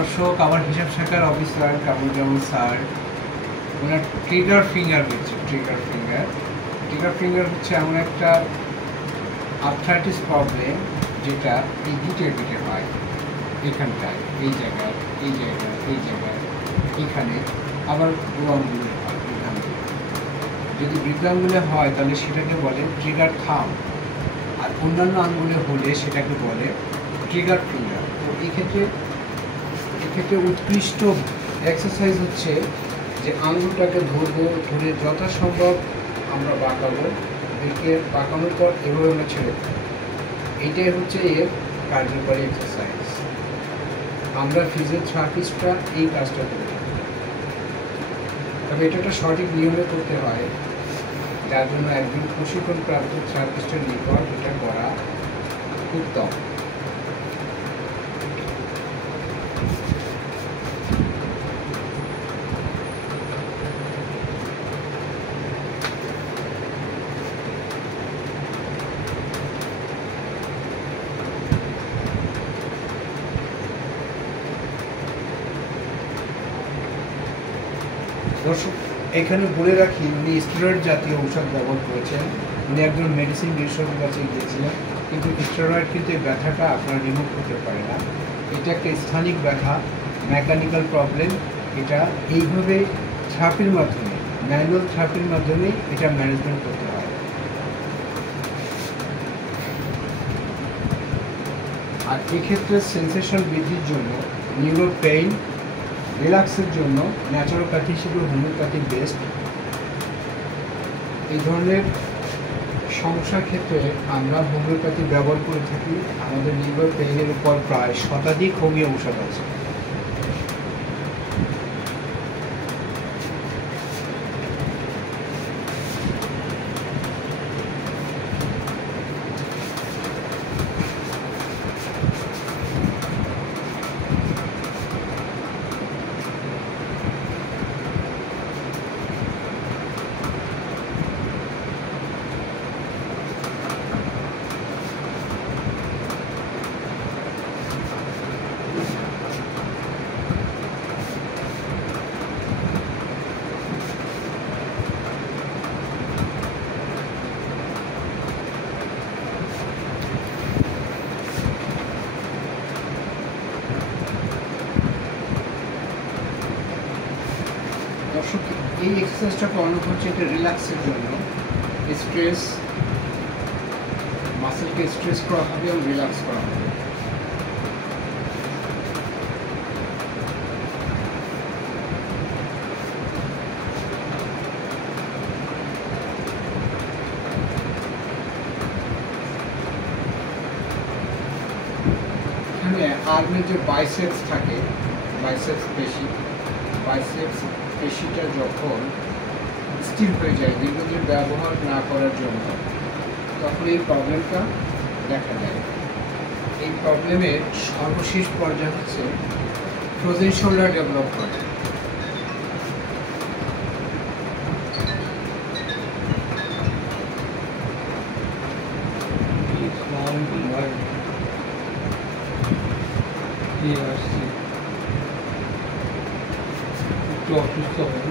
দর্শক, আমার হিসাব শাখার অফিসার কামরুল জামান স্যার ওনার ট্রিগার ফিঙ্গার হচ্ছে ট্রিগার ফিঙ্গার হচ্ছে এমন একটা আর্থ্রাইটিস প্রবলেম যেটা এই গিটে হয়, এখানটায়, এই জায়গায়, এখানে, আবার আঙ্গুলে হয়, বৃদ্ধাঙ্গুলে। যদি বৃদ্ধাঙ্গুলে হয় তাহলে সেটাকে বলে ট্রিগার থাম্ব, আর অন্যান্য আঙ্গুলে হলে সেটাকে বলে ট্রিগার ফিঙ্গার। তো এক্ষেত্রে উৎকৃষ্ট এক্সারসাইজ হচ্ছে যে আঙ্গুলটাকে ধরবো, ধরে যথাসম্ভব আমরা বাঁকাবো, একে বাঁকানোর পর এভাবে আমরা ছেড়ে দেবো। এইটাই হচ্ছে এর কার্যকরী এক্সারসাইজ। আমরা ফিজিওথেরাপিস্টরা এই কাজটা করে থাকি, তবে এটা একটা সঠিক নিয়মে করতে হয়, যার জন্য একজন প্রশিক্ষণপ্রাপ্ত থেরাপিস্টের নিকট এটা করা উত্তম। দর্শক, এখানে বলে রাখি, উনি স্টেরয়েড জাতীয় ঔষধ ব্যবহার করেছেন। উনি একজন মেডিসিন বিশেষজ্ঞের কাছে গিয়েছিলেন, কিন্তু স্টেরয়েড কিন্তু এই ব্যথাটা আপনার রিমুভ করতে পারে না। এটা একটা স্থানিক ব্যথা, মেকানিক্যাল প্রবলেম। এটা এইভাবে থেরাপির মাধ্যমে, ম্যানুয়াল থেরাপির মাধ্যমে এটা ম্যানেজমেন্ট করতে হয়। আর এক্ষেত্রে সেন্সেশন বৃদ্ধির জন্য, নিউরো পেইন রিল্যাক্সের জন্য ন্যাচারোপ্যাথি হিসেবে হোমিওপ্যাথি বেস্ট। এই ধরনের সমস্যার ক্ষেত্রে আমরা হোমিওপ্যাথি ব্যবহার করে থাকি। আমাদের লিভার পেইনের উপর প্রায় শতাধিক হোমিও ঔষধ আছে। দর্শক, এই এক্সারসাইজটা করানো হচ্ছে এটা রিল্যাক্সের জন্য। স্ট্রেস, মাসেলকে স্ট্রেস করা হবে এবং রিল্যাক্স করা হবে। এখানে আর্মের যে বাইসেপস থাকে, বাইসেপস পেশিটা যখন স্থির হয়ে যায় দীর্ঘদিন ব্যবহার না করার জন্য, তখন এই প্রবলেমটা দেখা যায়। এই প্রবলেমের সর্বশেষ পর্যায়ে হচ্ছে ফ্রোজেন শোল্ডার ডেভেলপ করে। একটু অসুস্থ হয়।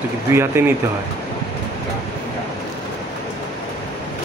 তো কি দুই হাতে নিতে হয়?